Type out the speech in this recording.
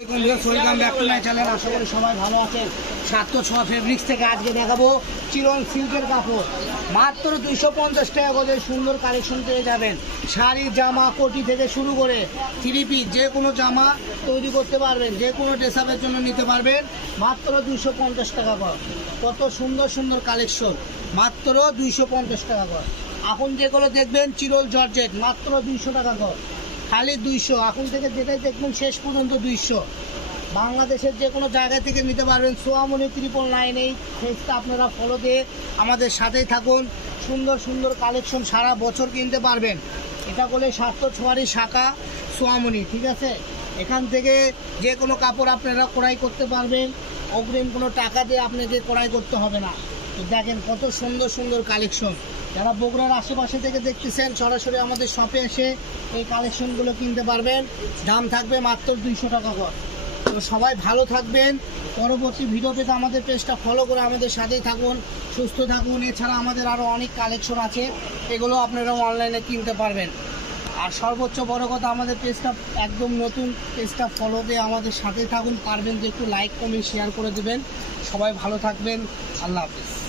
Welcome back to my channel. আশা করি সবাই ভালো আছেন। 706 ফেব্রিক্স থেকে আজকে দেখাবো চিরন সিল্কের কাপড়। মাত্র 250 টাকা গজের সুন্দর কালেকশন পেয়ে যাবেন। শাড়ি, জামা, কোটি থেকে শুরু করে থ্রি পিস যে কোনো জামা তৈরি করতে পারবেন, যে কোনো ড্রেস আপের জন্য নিতে পারবেন। মাত্র 250 টাকা করে। কত সুন্দর সুন্দর কালেকশন, মাত্র 250 টাকা করে। এখন যেগুলো দেখবেন চিরল জর্জেট, মাত্র 200 টাকা করে, খালি 200। এখন থেকে যেটাই দেখবেন শেষ পর্যন্ত 200। বাংলাদেশের যে কোনো জায়গা থেকে নিতে পারবেন। সোয়ামনি 999 ফেসটা আপনারা ফলো দিয়ে আমাদের সাথেই থাকুন। সুন্দর সুন্দর কালেকশন সারা বছর কিনতে পারবেন। এটা বলে 706 শাখা সোয়ামনি, ঠিক আছে। এখান থেকে যে কোনো কাপড় আপনারা ক্রয় করতে পারবেন, অগ্রিম কোনো টাকা দিয়ে আপনাকে ক্রয় করতে হবে না। তো দেখেন কত সুন্দর সুন্দর কালেকশন। যারা বগুড়ার আশেপাশে থেকে দেখতেছেন, সরাসরি আমাদের শপে এসে এই কালেকশনগুলো কিনতে পারবেন। দাম থাকবে মাত্র 200 টাকা করে। তো সবাই ভালো থাকবেন। পরবর্তী ভিডিও পেতে আমাদের পেজটা ফলো করে আমাদের সাথেই থাকুন, সুস্থ থাকুন। এছাড়া আমাদের আরও অনেক কালেকশন আছে, এগুলো আপনারা অনলাইনে কিনতে পারবেন। আর সর্বোচ্চ বড় কথা, আমাদের পেজটা একদম নতুন, পেজটা ফলো দিয়ে আমাদের সাথেই থাকুন। পারবেন যে একটু লাইক, কমেন্ট, শেয়ার করে দেবেন। সবাই ভালো থাকবেন। আল্লাহ হাফেজ।